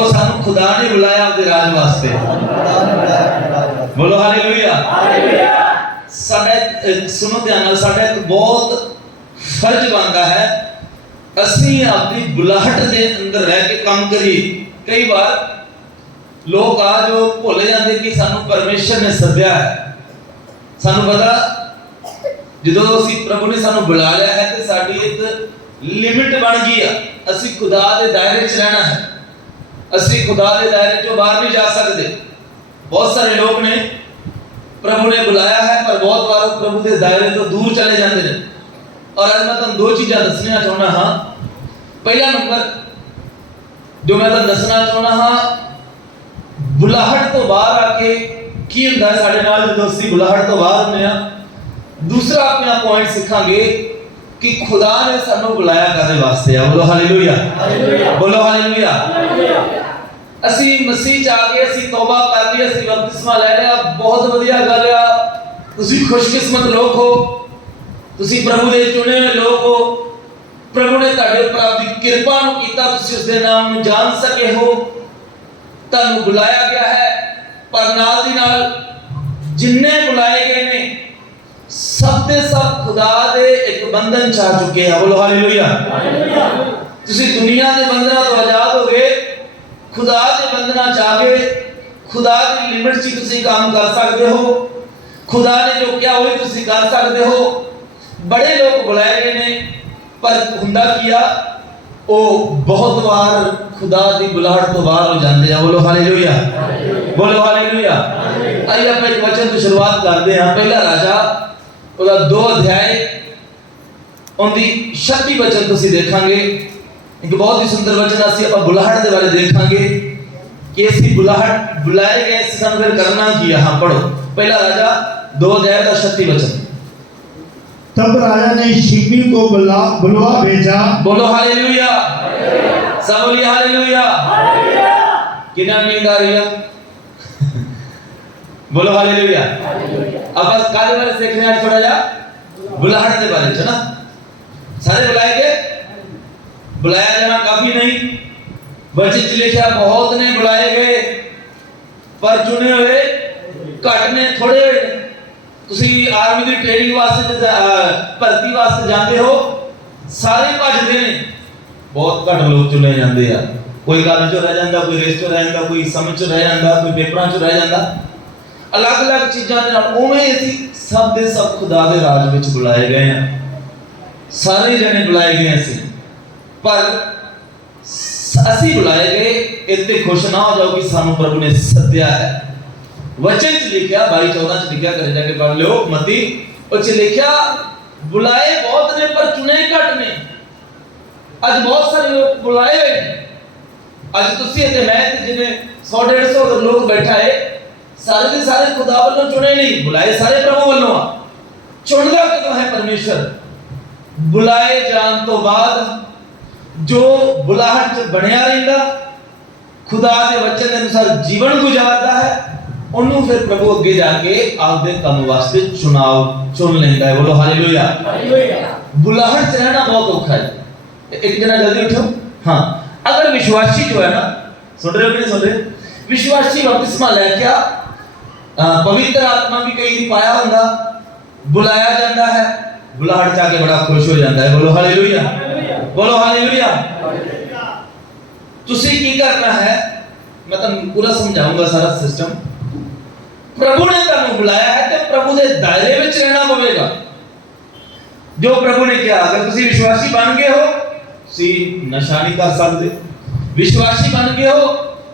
कहो सानू खुदा ने बुलाया अपने राज वास्ते। बोलो हालेलुया। साडा सुनो ध्यान नाल, साडा एक बहुत फर्ज बनता है ਅਸੀਂ ਆਪਣੀ ਬੁਲਾਹਟ ਦੇ ਅੰਦਰ ਰਹਿ ਕੇ ਕੰਮ ਕਰੀਏ। ਕਈ ਵਾਰ ਲੋਕ ਆ ਜੋ ਭੁੱਲ ਜਾਂਦੇ ਕਿ ਸਾਨੂੰ ਪਰਮੇਸ਼ਰ ਨੇ ਸੱਦਿਆ ਹੈ। ਸਾਨੂੰ ਪਤਾ ਜਦੋਂ ਅਸੀਂ ਪ੍ਰਭੂ ਨੇ ਸਾਨੂੰ ਬੁਲਾ ਲਿਆ ਹੈ ਤੇ ਸਾਡੀ ਇੱਕ ਲਿਮਿਟ ਬਣ ਗਈ ਆ। ਅਸੀਂ ਖੁਦਾ ਦੇ ਦਾਇਰੇ 'ਚ ਰਹਿਣਾ ਹੈ। ਅਸੀਂ ਖੁਦਾ ਦੇ ਦਾਇਰੇ 'ਚੋਂ ਬਾਹਰ ਨਹੀਂ ਜਾ ਸਕਦੇ। ਬਹੁਤ ਸਾਰੇ ਲੋਕ ਨੇ ਪ੍ਰਭੂ ਨੇ ਬੁਲਾਇਆ ਹੈ ਪਰ ਬਹੁਤ ਵਾਰ ਪ੍ਰਭੂ ਦੇ ਦਾਇਰੇ ਤੋਂ ਦੂਰ ਚਲੇ ਜਾਂਦੇ ਨੇ। और आज मैं तुम दो चीज़ दसना चाहना हाँ। पहला नंबर जो मैं तुम दसना चाहना हाँ, बुलाहट तो बाहर आके की हुंदा है साडे नाल जदों असीं बुलाहट तो बाहर हुंदे आ। दूसरा अपना पॉइंट सीखांगे कि खुदा ने सानू बुलाया कादे वास्ते आ। बोलो हालेलुया, बोलो हालेलुया। असीं मसीह च आ गए, असीं तौबा कर ली, असीं बपतिस्मा ले लिया, बहुत वधिया गल आ। तुसीं खुशकिस्मत लोग हो, ਤੁਸੀਂ ਪ੍ਰਭੂ ਦੇ ਚੁਣੇ ਹੋਏ ਲੋਕ ਹੋ। ਪ੍ਰਭੂ ਨੇ ਤੁਹਾਡੇ ਉੱਪਰ ਆਪਣੀ ਕਿਰਪਾ ਨੂੰ ਕੀਤਾ, ਤੁਸੀਂ ਉਸ ਦੇ ਨਾਮ ਨੂੰ ਜਾਣ ਸਕੇ ਹੋ, ਤੁਹਾਨੂੰ ਬੁਲਾਇਆ ਗਿਆ ਹੈ। ਪਰ ਨਾਲ ਦੀ ਨਾਲ ਜਿੰਨੇ ਬੁਲਾਏ ਗਏ ਨੇ ਸਭ ਦੇ ਸਭ ਖੁਦਾ ਦੇ ਇੱਕ ਬੰਧਨ 'ਚ ਆ ਚੁੱਕੇ ਆ। ਬੋਲੋ ਹਾਲੇਲੂਇਆ। ਤੁਸੀਂ ਦੁਨੀਆ ਦੇ ਬੰਧਨਾਂ ਤੋਂ ਆਜ਼ਾਦ ਹੋ ਗਏ, ਖੁਦਾ ਦੇ ਬੰਧਨਾਂ 'ਚ ਆ ਗਏ। ਖੁਦਾ ਦੀ ਲਿਮਿਟ 'ਚ ਤੁਸੀਂ ਕੰਮ ਕਰ ਸਕਦੇ ਹੋ। ਖੁਦਾ ਨੇ ਜੋ ਕਿਹਾ ਉਹ ਤੁਸੀਂ ਕਰ ਸਕਦੇ ਹੋ। बड़े लोग बुलाए गए ने पर हुंदा किया ओ बहुत बार खुदा दी बुलाहट तो बाहर हो जाते हैं। बोलो हालेलुया, बोलो हालेलुया। आइए आप एक वचन की शुरुआत करते हैं। पहला राजा ओदा 2 अध्याय उनकी 36 वचन तुसी देखांगे। एक बहुत ही सुंदर वचन असी आप बुलाहट के बारे देखांगे कि ऐसी बुलाहट बुलाए गए सन फिर करना की। हाँ पढ़ो पहला राजा 2 अध्याय का 36 वचन। तब राजा ने शिमी को बुलवा भेजा। बोलो हालेलुया, सब बोलिए हालेलुया। कितना नींद आ रही है? बोलो हालेलुया। अब बस काले बारे सीखने आज थोड़ा जा बुलाहट के बारे में ना। सारे बुलाए गए, बुलाया जाना काफी नहीं। वचन लिखा बहुत ने बुलाए गए पर चुने हुए घट ने, थोड़े। ਤੁਸੀਂ ਆਰਮੀ ਦੀ ਟ੍ਰੇਨਿੰਗ ਵਾਸਤੇ ਭਰਤੀ ਵਾਸਤੇ ਜਾਂਦੇ ਹੋ, ਸਾਰੇ ਭੱਜਦੇ ਨੇ, ਬਹੁਤ ਘੱਟ ਲੋਕ ਚੁਣੇ ਜਾਂਦੇ ਆ। ਕੋਈ ਗੱਲ 'ਚ ਰਹਿ ਜਾਂਦਾ, ਕੋਈ ਰੇਸ 'ਚ ਰਹਿ ਜਾਂਦਾ, ਕੋਈ ਸਮਝ 'ਚ ਰਹਿ ਜਾਂਦਾ, ਕੋਈ ਪੇਪਰਾਂ 'ਚ ਰਹਿ ਜਾਂਦਾ, ਅਲੱਗ-ਅਲੱਗ ਚੀਜ਼ਾਂ ਦੇ ਨਾਲ। ਉਵੇਂ ਅਸੀਂ ਸਭ ਦੇ ਸਭ ਖੁਦਾ ਦੇ ਰਾਜ ਵਿੱਚ ਬੁਲਾਏ ਗਏ ਆ। ਸਾਰੇ ਜਣੇ ਬੁਲਾਏ ਗਏ ਅਸੀਂ, ਪਰ ਅਸੀਂ ਬੁਲਾਏ ਗਏ ਇੱਥੇ ਖੁਸ਼ ਨਾ ਹੋ ਜਾਓ ਕਿ ਸਾਨੂੰ ਪ੍ਰਭੂ ਨੇ ਸੱਦਿਆ ਹੈ। वचन च लिखा 22-14 च लिखा, करे जाके पढ़ लो मती। उस लिखा बुलाए बहुत ने पर चुने घट ने। आज बहुत सारे लोग बुलाए हुए हैं। आज तुसी ते मैं ते जिन्हें 100-150 लोग बैठा है, सारे के सारे खुदा वालों चुने नहीं, बुलाए सारे प्रभु वालों आ। चुनदा कदों है परमेश्वर? बुलाए जान तो बाद जो बुलाहट च बनया रहिंदा, खुदा दे वचन के अनुसार जीवन गुजारदा है, ਉਹਨੂੰ ਫਿਰ ਪ੍ਰਭੂ ਅੱਗੇ ਜਾ ਕੇ ਆਪਦੇ ਕੰਮ ਵਾਸਤੇ ਚੁਣ ਲੈਂਦਾ ਹੈ। ਬੋਲੋ ਹਾਲੇਲੂਇਆ। बुलाहट से रहना बहुत औखा है। एक जना जल्दी उठो। हाँ, अगर विश्वासी जो है ना, सुन रहे हो कि नहीं सुन रहे? विश्वासी बपतिस्मा लेके पवित्र आत्मा भी कई पाया होगा, बुलाया जाता है, बुलाहट जाके बड़ा खुश हो जाता है। बोलो हालेलुया, बोलो हालेलुया। तुसी की करना है, मैं तुम पूरा समझाऊंगा सारा सिस्टम। प्रभु ने तुहानू बुलाया है तो प्रभु के दायरे में रहना पवेगा। जो प्रभु ने किया, अगर तुसी विश्वासी बन गए हो, तुसी नशा नहीं कर सकते। विश्वासी बन गए हो,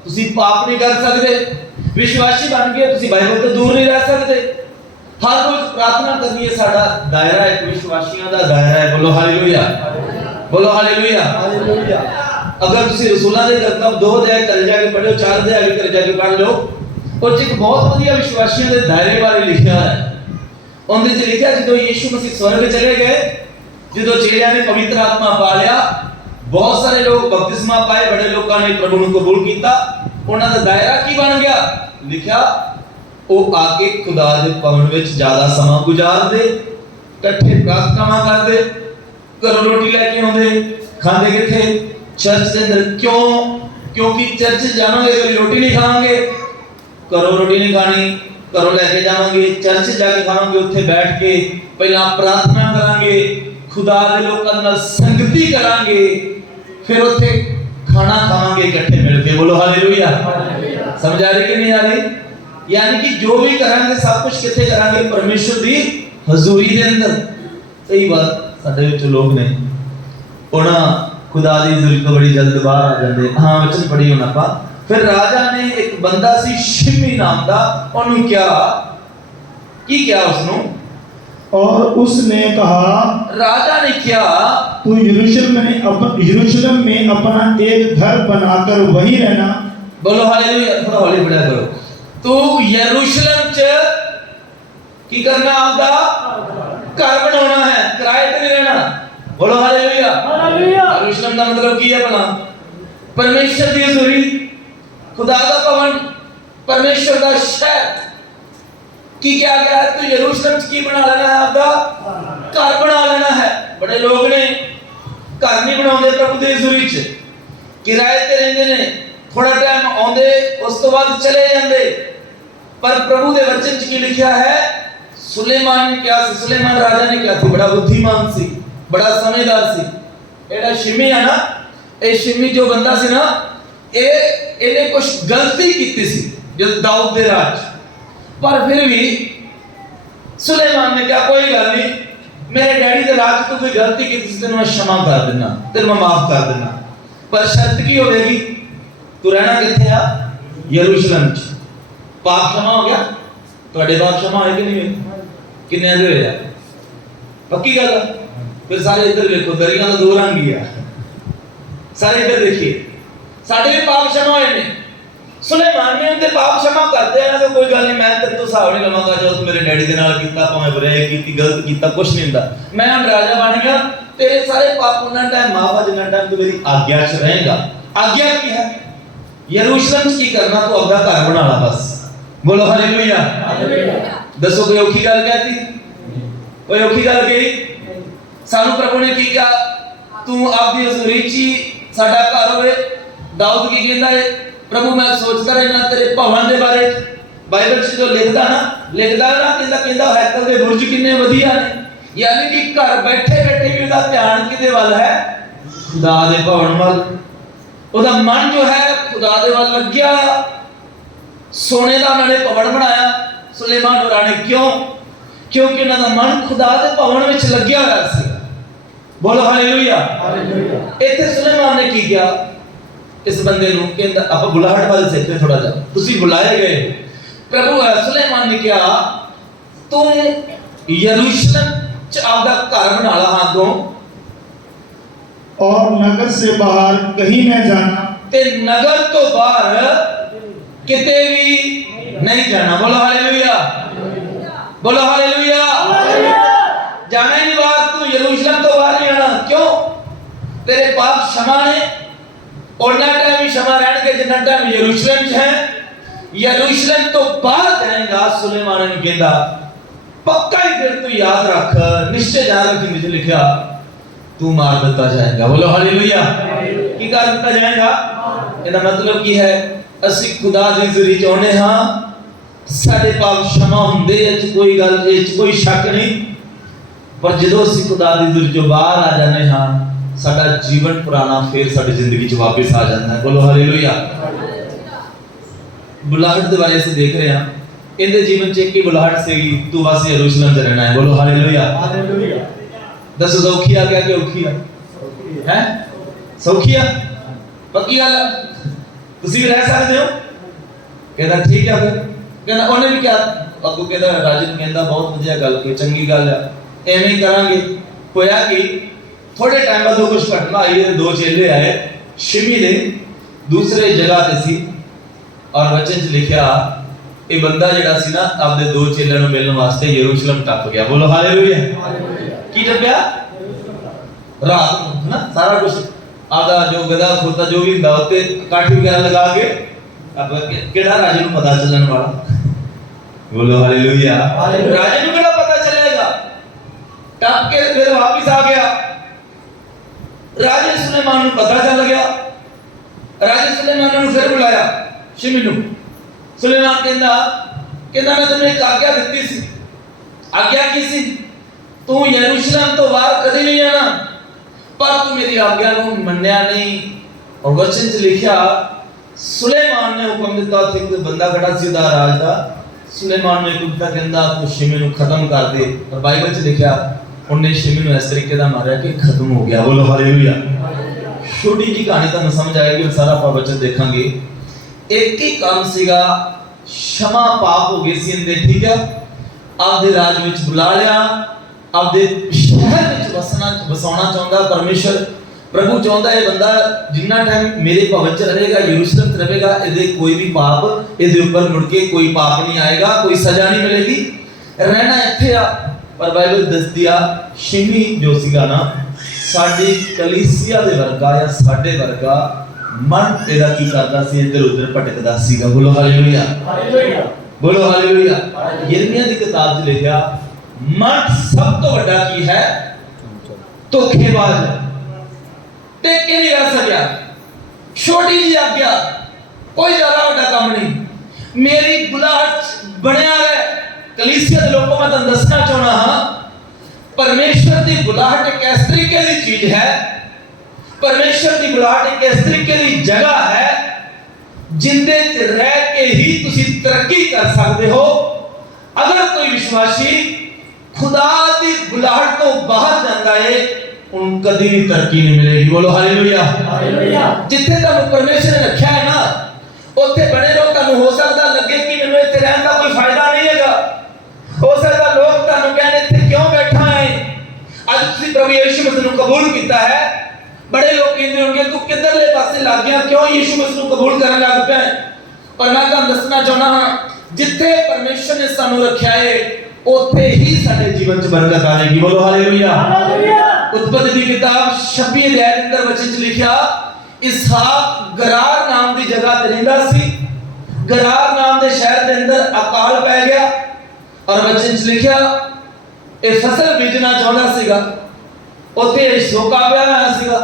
तुसी पाप नहीं कर सकते। विश्वासी बन गए, तुसी बाइबल तो दूर नहीं रह सकते। हर रोज प्रार्थना करनी है। साडा दायरा एक विश्वासियों का दायरा है। बोलो हालेलुया, बोलो हालेलुया, हालेलुया। अगर तुसी रसूलां दे करतब 2 अध्याय कर जाके पढ़ो, 4 अध्याय भी कर जाके पढ़ लो, और एक बहुत बढ़िया विश्वासियों के दायरे बारे लिखा है। उनके च लिखा जो यीशु मसीह स्वर्ग चले गए, जो चेलियां ने पवित्र आत्मा पा लिया, बहुत सारे लोग बपतिस्मा पाए, बड़े लोगों ने प्रभु को कबूल किया, उन्हां दा दायरा की बन गया? लिखा वो आके खुदा दे भवन विच ज्यादा समा गुजारदे, इकट्ठे प्रार्थना करदे, घरों रोटी लेके आउंदे, खांदे किथे चर्च के अंदर। क्यों? क्योंकि चर्च जावांगे तो रोटी नहीं खावांगे, घरों रोटी नहीं खानी, घरों लेके जावांगे, चर्च जाके खावांगे, उत्थे बैठ के पहला प्रार्थना करांगे, खुदा दे लोकां नाल संगति करांगे, फिर उत्थे खाना खावांगे इकट्ठे मिलके। बोलो हालेलुया। समझ आ रही कि नहीं आ रही? यानी कि जो भी करांगे सब कुछ किथे करांगे? परमेश्वर दी हजूरी दे अंदर। कई बार साडे विच लोग ने उन्हां खुदा दी हजूरी तो बड़ी जल्द बाहर आ जाते। हाँ वचन पढ़ी होना पा। फिर राजा ने एक बंदा सी शिमी नाम दा, ओनू क्या की क्या उसनु, और उसने कहा, राजा ने क्या, तू यरूशलेम में अपना एक घर बनाकर वहीं रहना। बोलो हालेलुया। थोड़ा हौली पढ़ा करो। तू यरूशलेम च की करना, आपदा घर बनाना है, किराए ते नहीं रहना। बोलो हालेलुया। यरूशलेम का मतलब की है भला? परमेश्वर दी हजूरी, खुदा दा भवन, परमेश्वर दा शहर। की क्या क्या है? तू यरूशलेम की बना लेना है, आपदा घर बना लेना है। बड़े लोग ने घर नहीं बनाते प्रभु दी हजूरी च, किराए ते रहंदे ने, थोड़ा टाइम आउंदे उस तो बाद चले जांदे। पर प्रभु दे वचन च की लिखा है? सुलेमान ने क्या, सुलेमान राजा ने क्या थी? बड़ा बुद्धिमान सी, बड़ा समझदार सी। एड़ा शिमी है ना, ए शिमी जो बंदा सी ना, इन्हें कुछ गलती की सी जो दाऊद दे राज। पर फिर भी सुलेमान ने क्या, कोई गल नहीं, मेरे डैडी दे राज तो कोई गलती की सी, तेन मैं क्षमा कर देना, तेन मैं माफ कर देना। पर शर्त की होगी? तू रहना किथे आ? यरूशलेम च। पाप क्षमा हो गया? ਤੁਹਾਡੇ पाप क्षमा होए कि नहीं होए? किन्ने दे होया? पक्की गल है? फिर सारे इधर देखो, दरियां तो दो रंग ही है। सारे इधर देखिए, साडे भी पाप क्षमा होए ने। सुलेमान ने उनके पाप क्षमा करते हैं तो कोई गल नहीं, मैं तेरे तो हिसाब नहीं लवांगा जो तू मेरे डैडी दे नाल कीता, भावें बुराई कीती, गलत कीता, कुछ नहीं हुंदा। मैं हम राजा बन गया, तेरे सारे पाप उन्ना टाइम माफ आ, जिन्ना टाइम तू मेरी आज्ञा च रहेगा। आज्ञा की है? यरूशलेम की करना, तो अपना घर बना ला बस। बोलो हालेलुया। दसो कोई औखी गल कहती? कोई औखी गल कही? सानू प्रभु ने की क्या? तू आपदी हजूरी ची साडा घर होवे। दाऊद की कहंदा है, प्रभु मैं सोचता रहना तेरे भवन दे बारे। बाइबल च जो लिखदा ना कहंदा हैकल दे बुर्ज किन्ने वधिया ने। यानी कि घर बैठे बैठे भी उहदा ध्यान किदे वल है? खुदा दे भवन वल। उहदा मन जो है खुदा दे वल लग्या। सोने का उन्होंने भवन बनाया सुलेमान होरां ने। क्यों? क्योंकि उन्होंने मन खुदा दे भवन विच लग्या होया सी। बोलो हालेलुया। इत्थे सुलेमान ने की किया? इस बंदे नूं कहंदा, आपां बुलाहट वाले से थोड़ा जा, तुसीं बुलाए गए प्रभु। सुलेमान ने क्या, तुम यरूशलेम च आपदा घर बना ला, हां तो, और नगर से बाहर कहीं न जाना। ते नगर तो बाहर किते भी नहीं जाना। बोलो हालेलुया। बोलो हालेलुया। जाना ही नहीं बाहर, तू यरूशलेम तो बाहर नहीं आना। क्यों? तेरे पाप क्षमा ने, उतना टाइम ही क्षमा रहने के जितना टाइम यरूशलेम है। यरूशलेम तो बाहर जाएगा। सुलेमान ने कहता पक्का ही, फिर तू याद रख, निश्चय याद रख, नीचे लिखा तू मार दिता जाएगा। बोलो हालेलुया। की कर दिता जाएगा? इसका मतलब की है? ਅਸੀਂ खुदा दी हजूरी चाहते हाँ, साडे पाप क्षमा हुंदे, कोई गल कोई शक नहीं। पर जदों ਅਸੀਂ खुदा दी हजूरी चों बाहर आ जाने हाँ, साडा जीवन पुराना फिर साडी जिंदगी च वापस आ जाता है। बोलो हालेलुया। बुलाहट के बारे से देख रहे हैं, इनके जीवन च एक ही बुलाहट से तू बस यरूशलेम च रहना है। बोलो हालेलुया। दसो सौखी आ गया कि औखी है? सौखी आ? पक्की गल है? ਤੁਸੀਂ ਵੀ ਰਹਿ ਸਕਦੇ ਹੋ? ਕਹਿੰਦਾ ਠੀਕ ਹੈ। ਫਿਰ ਕਹਿੰਦਾ ਉਹਨੇ ਵੀ ਕਿਹਾ, ਅੱਗੋਂ ਕਹਿੰਦਾ ਰਾਜੇ ਨੂੰ ਕਹਿੰਦਾ ਬਹੁਤ ਵਧੀਆ ਗੱਲ, ਕੋਈ ਚੰਗੀ ਗੱਲ ਆ, ਐਵੇਂ ਹੀ ਕਰਾਂਗੇ। ਹੋਇਆ ਕਿ ਥੋੜੇ ਟਾਈਮ ਬਾਅਦ ਉਹ ਕੁਝ ਘਟਨਾ ਆਈ, ਦੋ ਚੇਲੇ ਆਏ शिमी ने दूसरे जगह ते सी और वचन च लिखिया ये बंदा जेड़ा सी ना अपने दो चेलियां नु मिलने वास्ते यरूशलेम टप गया। बोलो हालेलुया। की टपया? रात को ना सारा कुछ आधा जो गधा खोता जो भी हुंदा उत्ते काठी वगैरह लगा के अब केड़ा राजे नु पता चलने वाला। बोलो हालेलुया। राजे नु केड़ा पता चलेगा? टप के फिर वापस आ गया। राजे सुलेमान नु पता चल गया। राजा सुलेमान ने फिर बुलाया शिमी नूं। सुलेमान कहंदा मैं तैनूं एक आग्या दित्ती सी। आग्या की सी? तू यरूशलेम तो बाहर कदी नहीं आना, पर तू मेरी आग्या नूं मन्निया नहीं। और वचन च लिखिया सुलेमान ने हुक्म दिता, थे कोई बंदा खड़ा सी दा राज दा। सुलेमान ने हुक्म दिता, कहंदा तू शिमी नूं खत्म कर दे। और बाइबल च लिखिया उन्हें शिमी नूं इस तरीके दा मारिया कि खत्म हो गया। बोलो हालेलुया। छोटी जी कहानी तुहानूं समझ आएगी और सारा ਆਪਾਂ वचन देखांगे। एक ही काम सीगा, क्षमा पाप हो गए सी इंदे, ठीक है। आपदे राज विच बुला लिया, आपदे शहर विच वसाउणा चाहुंदा परमेश्वर। प्रभु चाहुंदा है बंदा जिन्ना टाइम मेरे भवन च रहेगा, यरूशलेम च रहेगा, इहदे कोई भी पाप इहदे ऊपर मुड़ के कोई पाप नहीं आएगा, कोई सजा नहीं मिलेगी, रहना इत्थे आ। पर बाइबल दसदी आ शिमी जो सीगा ना साडी कलीसिया दे वर्गा या साडे वर्गा मन तेरा की करदा सी, इधर उधर भटकदा सीगा। बोलो हालेलुया, हालेलुया, बोलो हालेलुया। यिर्मयाह दी किताब च लिखिया मन सब तो बड़ा की है, धोखेबाज है, टेक के नहीं रह सकिया। छोटी जी आज्ञा, कोई ज्यादा बड़ा काम नहीं, मेरी बुलाहट बनया रहे। कलीसिया के लोगों मैं तुहानूं दसना चाहना हां, परमेश्वर की बुलाहट एक इस तरीके की चीज है, परमेश्वर की बुलाहट एक इस तरीके की जगह है जिंदे च रह के ही तुसी तरक्की कर सकते हो। अगर कोई विश्वासी खुदा की बुलाहट तो बाहर जाता है, उन कभी भी तरक्की नहीं मिलेगी। बोलो हालेलुया, हालेलुया। जिथे तुहानूं परमेश्वर ने रखा है ना, उत्थे बने रहो। तुहानूं हो सकदा लगे कि मैनूं इत्थे रहन दा कोई फायदा नहीं हैगा, हो सकदा लोग तुहानूं कहने इत्थे क्यों बैठा है। अज तुसीं प्रभु यीशु मसीह नूं कबूल कीता है, बड़े लोग कहते होंगे तू किधरले पासे लग गया, क्यों यीशु मसीह नूं कबूल करन लग पिया है। पर मैं तुहानूं दसना चाहुंदा हां, जिथे परमेश्वर ने सानूं रखिया है उत्थे ही साडे जीवन च बरकत आएगी। बोलो हालेलुया, हालेलुया। उत्पत्ति की किताब 26 अध्याय के अंदर वचन च लिखिया इसहाक गरार नाम की जगह ते रहिंदा सी। गरार नाम के शहर के अंदर अकाल पै गया और वचन च लिखिया ए फसल बीजना चाहता सीगा, उत्थे सोका पिया होया सीगा।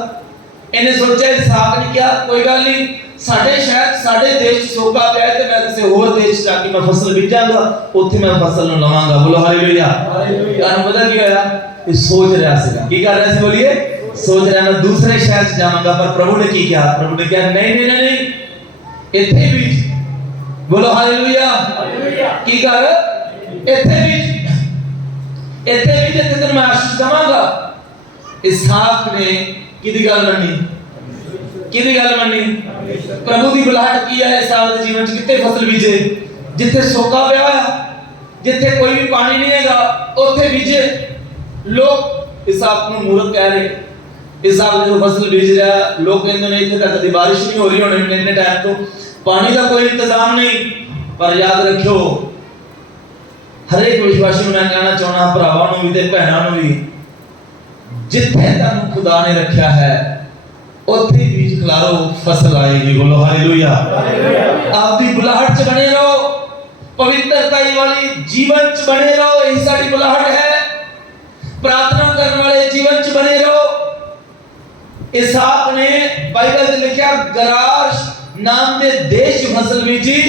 इन्हें सोचा इसहाक ने क्या कोई गल नहीं, साडे शहर साडे देश सोका पिया है ते मैं किसी होर देश जाके मैं फसल बीजांगा, उत्थे मैं फसल नु लवांगा। बोलो हालेलुया, हालेलुया। तुहानूं पता की होया, ये सोच रहा सीगा, की कर रहा सी, बोलिए सोच रहा मैं दूसरे शहर च जावांगा। पर प्रभु ने की कहा, प्रभु ने कहा नहीं नहीं नहीं, इत्थे बीज। बोलो हालेलुया, हालेलुया। की कर इत्थे बीज, इत्थे बीज, इत्थे तेनूं मैं आशीष देवांगा। इसहाक ने किदी गल मन्नी, किदी गल मन्नी, प्रभु की बुलाहट की है। इसहाक दे जीवन च कित्थे फसल बीजे, जिथे सोका पिया होया, जिथे कोई भी पानी नहीं हैगा, उत्थे बीजे। लोग इसहाक नूं मूर्ख कह रहे, इसहाक जो फसल बीज रहा, लोग कहंदे ने इत्थे तक कदी बारिश नहीं हो रही होनी इन्ने टाइम तो, पानी का कोई इंतजाम नहीं। पर याद रखियो हर एक विश्वासी मैं कहना चाहना, भरावां नूं भी ते भैणां नूं भी, जिथे तुहानूं खुदा ने रखा है उत्थे बीज खलारो, फसल आएगी। बोलो हालेलुया, हालेलुया। आपकी बुलाहट च बने रहो, पवित्रता वाली जीवन च बने रहो, यही साडी बुलाहट है। प्रार्थना करने वाले जीवन च बने रहो। इसहाक ने बाइबल में लिखा गरार नाम के देश फसल बीजी।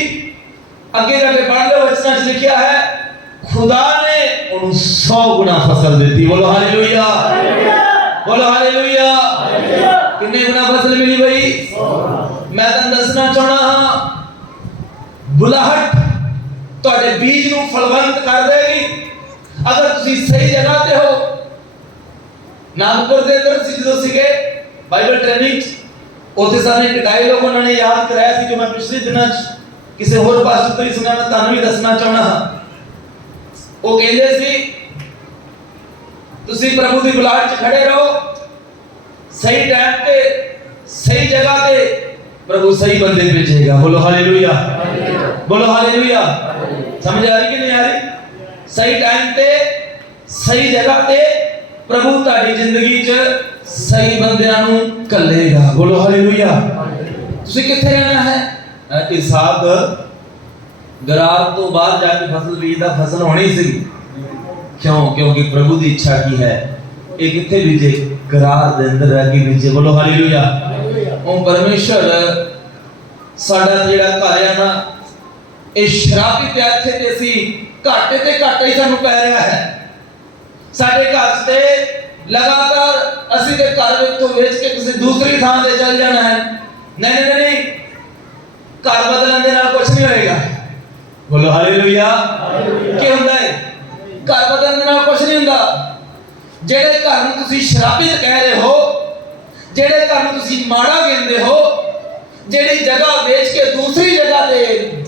अगे जाके पढ़ लो, वचन च लिखा है खुदा ने उन्हें 100 गुना फसल दी। बोलो हालेलुया, बोलो हालेलुया। कितने गुना फसल मिली भाई? 100। मैं तुहानूं दसना चाहना हां, बुलाहट तुहाडे बीज नूं फलवंत कर देगी। अगर तुसीं सही जगह ते हो। नागपुर दे अंदर जो सीगे बाइबल ट्रेनिंग, उत्थे सारे एक डायलॉग उन्होंने याद कराया सी जो मैं पिछले दिनों किसी होर पास्टर तो ही सुना, मैं तुहानूं भी दसना चाहना हां। वो कहते सी तुसी प्रभु की बुलाहट च खड़े रहो, सही टाइम पे सही जगह पे प्रभु सही बंदे भेजेगा। बोलो हालेलुया, बोलो हालेलुया। समझ आ रही कि नहीं आ रही? सही टाइम पे सही जगह पे प्रभु ताड़ी जिंदगी च सही बंदियां नूं कल्लेगा। बोलो हालेलुया। तुसी किथे रहना है? इसहाक गरार तो बाहर जाके फसल बीजदा, फसल होनी सी। क्यों? क्योंकि प्रभु की इच्छा की है एक इत्थे बीजे, गरार दे अंदर रह के बीजे। बोलो हालेलुया। ਉਹ ਪਰਮੇਸ਼ਰ ਸਾਡਾ ਜਿਹੜਾ ਘਰ ਆ ਨਾ, ਇਹ ਸ਼ਰਾਬੀ ਤੇ ਇੱਥੇ ਤੇ ਅਸੀਂ ਘਾਟੇ ਤੇ ਘਾਟਾ ਹੀ ਸਾਨੂੰ ਪੈ ਰਿਹਾ ਹੈ। ਸਾਡੇ ਘਰ ਤੇ ਲਗਾਤਾਰ ਅਸੀਂ ਤੇ ਘਰ ਵਿੱਚੋਂ ਵੇਚ ਕੇ ਕਿਸੇ ਦੂਸਰੀ ਥਾਂ ਤੇ ਚੱਲ ਜਾਣਾ ਹੈ। ਨਹੀਂ ਨਹੀਂ ਨਹੀਂ, ਘਰ ਬਦਲਣ ਦੇ ਨਾਲ ਕੁਝ ਨਹੀਂ ਹੋਏਗਾ। ਬੋਲੋ ਹਾਲੇਲੂਇਆ। ਕੀ ਹੁੰਦਾ ਹੈ? ਘਰ ਬਦਲਣ ਦੇ ਨਾਲ ਕੁਝ ਨਹੀਂ ਹੁੰਦਾ। ਜਿਹੜੇ ਘਰ ਨੂੰ ਤੁਸੀਂ ਸ਼ਰਾਬੀ ਕਹਿ ਰਹੇ ਹੋ, ਜਿਹੜੇ ਘਰ ਨੂੰ ਤੁਸੀਂ ਮਾੜਾ ਕਹਿੰਦੇ ਹੋ, ਜਿਹੜੀ ਜਗ੍ਹਾ ਵੇਚ ਕੇ ਦੂਸਰੀ ਜਗ੍ਹਾ ਤੇ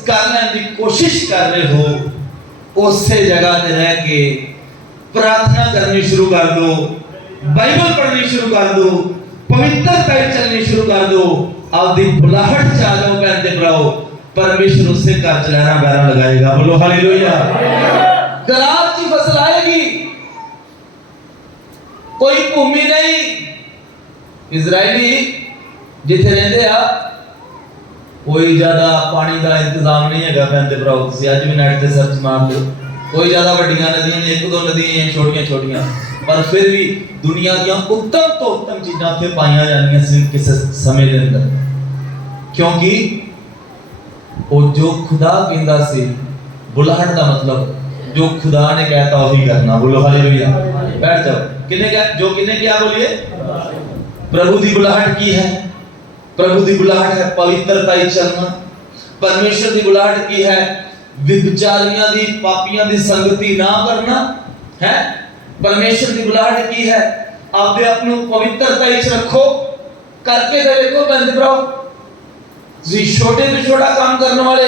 ਘਰ ਲੈਣ ਦੀ ਕੋਸ਼ਿਸ਼ ਕਰ ਰਹੇ ਹੋ, ਉਸੇ ਜਗ੍ਹਾ ਤੇ ਰਹਿ ਕੇ प्रार्थना करनी शुरू कर दो, बाइबल पढ़नी शुरू कर दो, पवित्रता चलनी शुरू कर दो, आपकी बुलाहट च आ जाओ पहनते भराओ, परमेश्वर उससे घर चलाना बैरा लगाएगा। बोलो हालेलुया। दरार की फसल आएगी, कोई भूमि नहीं। इजरायली जिथे रहते आ कोई ज्यादा पानी का इंतजाम नहीं है पहनते भराओ। तुसीं अज भी नेट ते सर्च मार लो, कोई ज्यादा वड्डियां नदियां ने, एक दो नदियां छोटियां छोटियां, पर फिर भी दुनिया दी उत्तम तो उत्तम चीज़ां उत्थे पाईयां जांदियां सी किस समय दे अंदर, क्योंकि वो जो खुदा कहंदा सी, बुलाहट दा मतलब जो खुदा ने कहता वही करना। बोलो हालेलुया। बैठ जाओ। किने क्या, जो किने क्या बोलिए? प्रभु दी बुलाहट की है? प्रभु दी बुलाहट है पवित्रता ही चलना। परमेश्वर दी बुलाहट की है? विचारियां दी, पापियां दी संगति ना करना है। परमेश्वर दी बुलाहट की है? आपदे अपने पवित्रता ही रखो, करके देखो बंद भराओ। जी छोटे तो छोटा काम करने वाले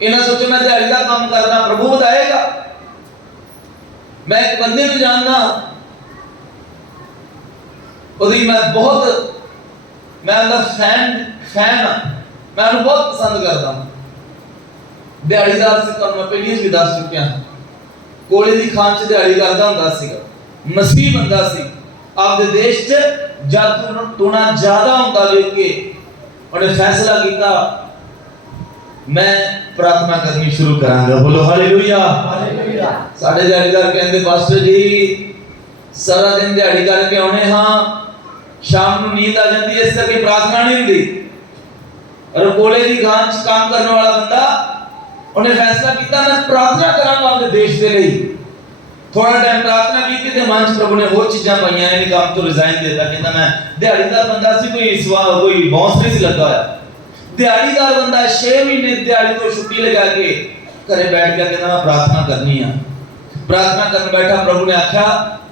इन्हें सोचो मैं दिहाड़ी का काम करना, प्रभु बताएगा। मैं एक बंदे को जानना, ओदी मैं बहुत, मैं उनका फैन हाँ, मैं उन्हें बहुत पसंद करता हूँ। दिहाड़ीदार से मैं पहले भी दस चुकिया, कोले की खान च दिहाड़ी करता हुंदा सीगा, मसीह बंदा सी। आपदे देश च जद टूना ज्यादा हुंदा वेख के उन्हें फैसला किया मैं प्रार्थना करनी शुरू करांगा। बोलो हालेलुया। साडे दिहाड़ीदार कहंदे पास्टर जी सारा दिन दिहाड़ी करके आने हाँ, शाम को नींद आ जाती है, इस करके प्रार्थना नहीं हुंदी। और कोले की खान च काम करने वाला बंदा उन्हें फैसला किया मैं प्रार्थना करांगा अपने देश के लिए। थोड़ा टाइम प्रार्थना की ते मन च प्रभु ने वो चीज़ां पाईयां, इन्हें काम तो रिजाइन देता, कहता मैं दिहाड़ीदार बंदा सी, कोई बॉस नहीं सी लगा होया। दिहाड़ीदार बंदा 6 महीने दिहाड़ी तो छुट्टी लगा के घरे बैठ के कहता मैं प्रार्थना करनी है। प्रार्थना करने बैठा, प्रभु ने आख्या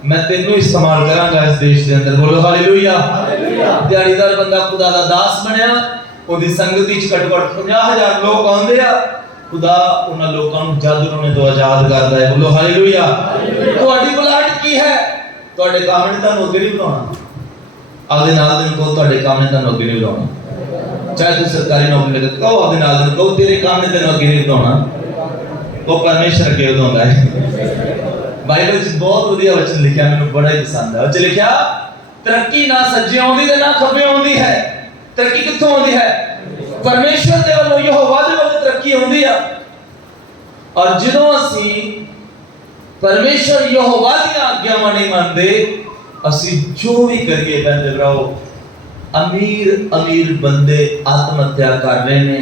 मैं तेनू इस्तेमाल करांगा इस देश के अंदर। बोलो हालेलुया। दिहाड़ीदार बंदा खुदा दा दास बनया, ओदी संगति च घट-घट 50,000 लोग आउंदे आ। खुदा उन्हां लोकां नूं जद उन्होंने तो आजाद करदा है। बोलो हालेलुया। तुहाडी बुलाहट की है? तुहाडे काम ने तुहानूं अगे नहीं बढ़ाउणा। आपदे नाल दे को तुहाडे काम ने तुहानूं अगे नहीं बढ़ाउणा। चाहे तुसीं सरकारी नौकरी लगे कहो, आपदे नाल दे को तेरे काम ने तैनूं अगे नहीं बढ़ाउणा। वो परमेश्वर अगे बढ़ाउंदा है। बाइबल च बहुत वधिया वचन लिखिया, मैनूं बड़ा ही पसंद है। उच लिखिया तरक्की ना सज्जे आउंदी ते ना खब्बे आउंदी है। तरक्की कित्थों आउंदी है? परमेश्वर दे वल्लों, यहोवा दे वल्लों तरक्की आउंदी आ। और जदों असी परमेश्वर यहोवा दी आज्ञावां नहीं मनदे, असी जो भी करिए बंदे भराओ, अमीर अमीर बंदे आत्महत्या कर रहे ने,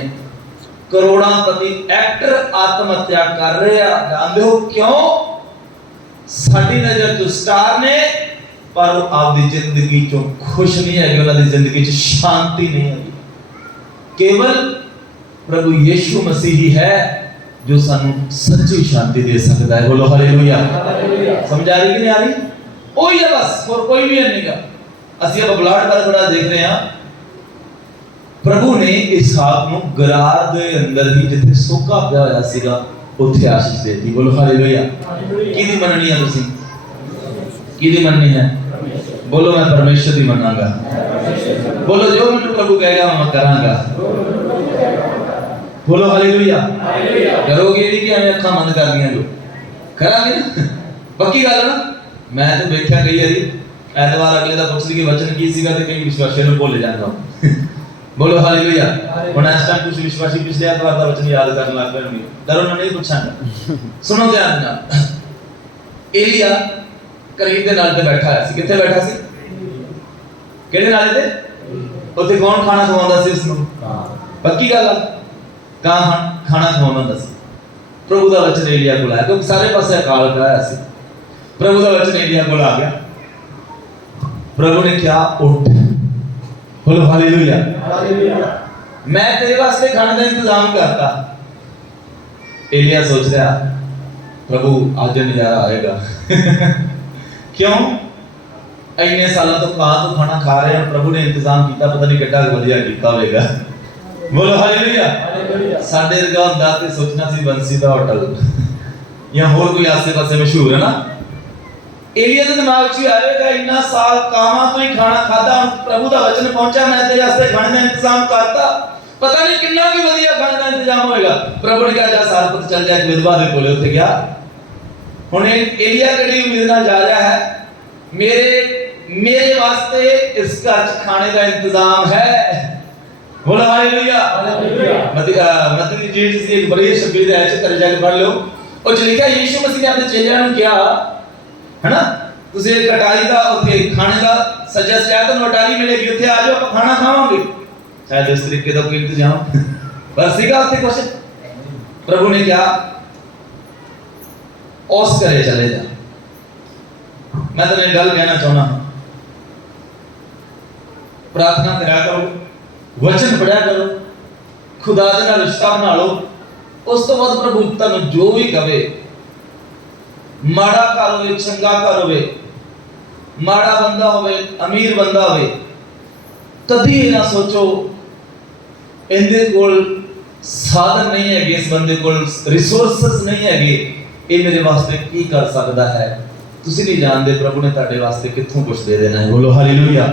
करोड़ांपति एक्टर आत्महत्या कर रहे आ। जानदे हो क्यों? साडी नजर तो स्टार ने, पर आपदी जिंदगी चों खुश नहीं है, उन्हां दी जिंदगी च शांति नहीं है। केवल प्रभु यीशु मसीह ही है जो सानू सच्ची शांति दे सकता है। बोलो हालेलुया। समझ आ रही कि नहीं आ रही? वही है बस, और कोई भी नहीं का। ਅਸੀਂ अब बुलाहट पर बड़ा देख रहे हैं। प्रभु ने इसहाक ਨੂੰ ਗਰਾਰ ਦੇ ਅੰਦਰ ਹੀ ਜਿੱਥੇ ਸੁੱਕਾ ਪਿਆ ਹੋਇਆ ਸੀਗਾ ਉੱਥੇ ਆਸ਼ੀਸ਼ ਦੇਤੀ। बोलो हालेलुया। ਕਿਹਦੀ ਮੰਨਣੀ ਹੈ ਤੁਸੀਂ? ਕਿਹਦੀ ਮੰਨਣੀ ਹੈ? बोलो मैं परमेश्वर ਦੀ ਮੰਨਾਂਗਾ। बोलो जो ਮੈਨੂੰ प्रभु कहेगा मैं करांगा। बोलो हालेलुया। करोगे भी कि हमें अखां बंद कर दियां जो करांगे ना? पक्की गल ना? मैं तो देखा कई बारी ਐਤਵਾਰ ਅਗਲੇ ਦਾ ਪੁੱਛਦੀ ਕਿ ਵਚਨ ਕੀ ਸੀਗਾ ਤੇ ਕਈ ਵਿਸ਼ਵਾਸੀਆਂ ਨੂੰ ਭੁੱਲ ਜਾਂਦਾ। ਬੋਲੋ ਹਾਲੇਲੂਇਆ। ਹੁਣ ਇਸ ਟਾਈਮ ਕੁਝ ਵਿਸ਼ਵਾਸੀ ਪਿਛਲੇ ਐਤਵਾਰ ਦਾ ਵਚਨ ਯਾਦ ਕਰਨ ਲੱਗ ਪਏ ਹੋਣਗੇ। ਡਰੋ ਨਾ, ਨਹੀਂ ਪੁੱਛਾਂਗਾ। ਸੁਣੋ ਧਿਆਨ ਨਾਲ। ਏਲੀਆ ਕਰੀਬ ਦੇ ਨਾਲ ਤੇ ਬੈਠਾ ਹੋਇਆ ਸੀ। ਕਿੱਥੇ ਬੈਠਾ ਸੀ? ਕਿਹੜੇ ਨਾਲੇ ਤੇ? ਉੱਥੇ ਕੌਣ ਖਾਣਾ ਖਵਾਉਂਦਾ ਸੀ ਉਸ ਨੂੰ? ਪੱਕੀ ਗੱਲ ਆ, ਕਾਂ ਖਾਣਾ ਖਵਾਉਂਦਾ ਹੁੰਦਾ ਸੀ। ਪ੍ਰਭੂ ਦਾ ਵਚਨ ਏਲੀਆ ਕੋਲ ਆਇਆ, ਕਿਉਂਕਿ ਸਾਰੇ ਪਾਸੇ ਅਕਾਲ ਪਿਆ ਸੀ। ਪ੍ਰਭੂ ਦਾ ਵਚਨ ਏਲੀਆ ਕੋਲ ਆ ਗਿਆ। ਪ੍ਰਭੂ ਨੇ ਕਿਹਾ ਉੱਠ, ਬੋਲੋ ਹਾਲੇਲੂਇਆ, ਮੈਂ ਤੇਰੇ ਵਾਸਤੇ ਖਾਣੇ ਦਾ ਇੰਤਜ਼ਾਮ ਕਰਤਾ। ਏਲੀਆ ਸੋਚ ਰਿਹਾ ਪ੍ਰਭੂ ਅੱਜ ਨਜ਼ਾਰਾ ਆਏਗਾ। ਕਿਉਂ? ਇੰਨੇ ਸਾਲਾਂ ਤੋਂ ਖਾਣਾ ਖਾ ਰਹੇ ਹਾਂ, ਪ੍ਰਭੂ ਨੇ ਇੰਤਜ਼ਾਮ ਕੀਤਾ, ਪਤਾ ਨਹੀਂ ਕਿੱਡਾ ਵਧੀਆ ਕੀਤਾ ਹੋਵੇਗਾ। ਬੋਲੋ ਹਾਲੇਲੂਇਆ। ਸਾਡੇ ਵਰਗਾ ਹੁੰਦਾ ਤੇ ਸੋਚਣਾ ਸੀ ਬੰਸੀ ਦਾ ਹੋਟਲ ਜਾਂ ਹੋਰ ਕੋਈ ਆਸੇ-ਪਾਸੇ ਮਸ਼ਹੂਰ ਹੈ ਨਾ। ਏਲੀਆ ਦੇ ਦਿਮਾਗ 'ਚ ਆਏਗਾ ਇੰਨਾ ਸਾਲ ਕਾਵਾਂ ਤੋਂ ਹੀ ਖਾਣਾ ਖਾਦਾ, ਪ੍ਰਭੂ ਦਾ ਵਚਨ ਪਹੁੰਚਾ, ਮੈਂ ਤੇਰੇ ਵਾਸਤੇ ਖਾਣੇ ਦਾ ਇੰਤਜ਼ਾਮ ਕਰਤਾ, ਪਤਾ ਨਹੀਂ ਕਿੰਨਾ ਵੀ ਵਧੀਆ ਖਾਣੇ ਦਾ ਇੰਤਜ਼ਾਮ ਹੋਏਗਾ। ਪ੍ਰਭੂ ਨੇ ਕਿਹਾ ਜਾ ਸਾਰਪਤ ਚੱਲ ਜਾ, ਇੱਕ ਵਿਧਵਾ ਦੇ ਕੋਲੇ ਉੱਥੇ ਗਿਆ। ਹੁਣ ਏਲੀਆ ਕਿਹੜੀ ਉਮੀਦ ਨਾਲ ਜਾ ਰਿਹਾ ਹੈ? ਮੇਰੇ ਵਾਸਤੇ ਇਸ ਘਰ 'ਚ ਖਾਣੇ ਦਾ ਇੰਤਜ਼ਾਮ ਹੈ। ਬੋਲੋ ਹਾਲੇਲੂਇਆ। ਮਤੀ ਦੀ ਜੀਟ ਸੀ ਇੱਕ ਬੜੀ ਸ਼ਬੀਰ ਹੈ, ਚ ਜਾ ਕੇ ਪੜ੍ਹ ਲਿਓ। ਉਹ ਚ ਲਿਖਿਆ ਯੀਸ਼ੂ ਮਸੀਹ ਨੇ ਆਪਣੇ ਚੇਲਿਆਂ ਨੂੰ ਕਿਹਾ ਹੈਨਾ, ਤੁਸੀਂ ਕਟਾਰੀ ਦਾ ਉੱਥੇ ਖਾਣੇ ਦਾ ਸਜੈਸਟ ਕਿਹਾ, ਤੁਹਾਨੂੰ ਅਟਾਰੀ ਮਿਲੇਗੀ, ਉੱਥੇ ਆ ਜਾਓ, ਆਪਾਂ ਖਾਣਾ ਖਾਵਾਂਗੇ। ਸ਼ਾਇਦ ਇਸ ਤਰੀਕੇ ਦਾ ਕੋਈ ਇੰਤਜ਼ਾਮ ਪਰ ਸੀਗਾ ਉੱਥੇ ਕੁਛ? ਪ੍ਰਭੂ ਨੇ ਕਿਹਾ ਉਸ ਘਰੇ ਚਲੇ ਜਾ। ਮੈਂ ਤੁਹਾਨੂੰ ਇੱਕ ਗੱਲ ਕਹਿਣਾ ਚਾਹੁੰਦਾ ਹਾਂ, ਪ੍ਰਾਰਥਨਾ ਕਰਿਆ ਕਰੋ, ਵਚਨ ਪੜਿਆ ਕਰੋ, ਖੁਦਾ ਦੇ ਨਾਲ ਰਿਸ਼ਤਾ ਬਣਾ ਲਓ। ਉਸ ਤੋਂ ਬਾਅਦ ਪ੍ਰਭੂ ਤੁਹਾਨੂੰ ਜੋ ਵੀ ਕਵੇ, ਮਾੜਾ ਘਰ ਹੋਵੇ, ਚੰਗਾ ਘਰ ਹੋਵੇ, ਮਾੜਾ ਬੰਦਾ ਹੋਵੇ, ਅਮੀਰ ਬੰਦਾ ਹੋਵੇ, ਕਦੀ ਇਹ ਨਾ ਸੋਚੋ ਇਹਦੇ ਕੋਲ ਸਾਧਨ ਨਹੀਂ ਹੈਗੇ, ਇਸ ਬੰਦੇ ਕੋਲ ਰਿਸੋਰਸਸ ਨਹੀਂ ਹੈਗੇ, ਇਹ ਮੇਰੇ ਵਾਸਤੇ ਕੀ ਕਰ ਸਕਦਾ ਹੈ। ਤੁਸੀਂ ਨਹੀਂ ਜਾਣਦੇ ਪ੍ਰਭੂ ਨੇ ਤੁਹਾਡੇ ਵਾਸਤੇ ਕਿੱਥੋਂ ਕੁਝ ਦੇ ਦੇਣਾ ਹੈ। ਬੋਲੋ ਹਾਲੇਲੂਇਆ।